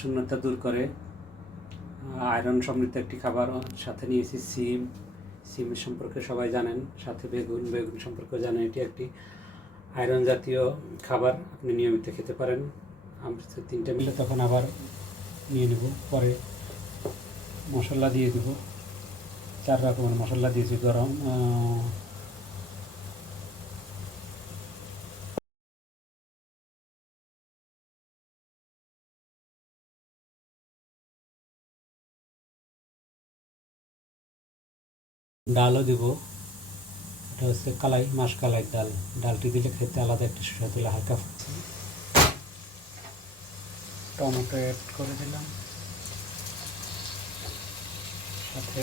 শূন্যতা দূর করে। আয়রন সমৃদ্ধ একটি খাবার। সাথে নিয়েছি সিমের সম্পর্কে সবাই জানেন, সাথে বেগুন সম্পর্কে জানেন। এটি একটি আয়রন জাতীয় খাবার, আপনি নিয়মিত খেতে পারেন। আমরা 3টে মিলে তখন আবার নিয়ে নেব। পরে মশলা দিয়ে দেব, 4 রকমের মশলা দিয়েছি। গরম ডালও দেব, এটা হচ্ছে মাসকালাই ডাল। ডালটি দিলে খেতে আলাদা একটি সুস্বাদু, হালকা। টমেটো অ্যাড করে দিলাম, সাথে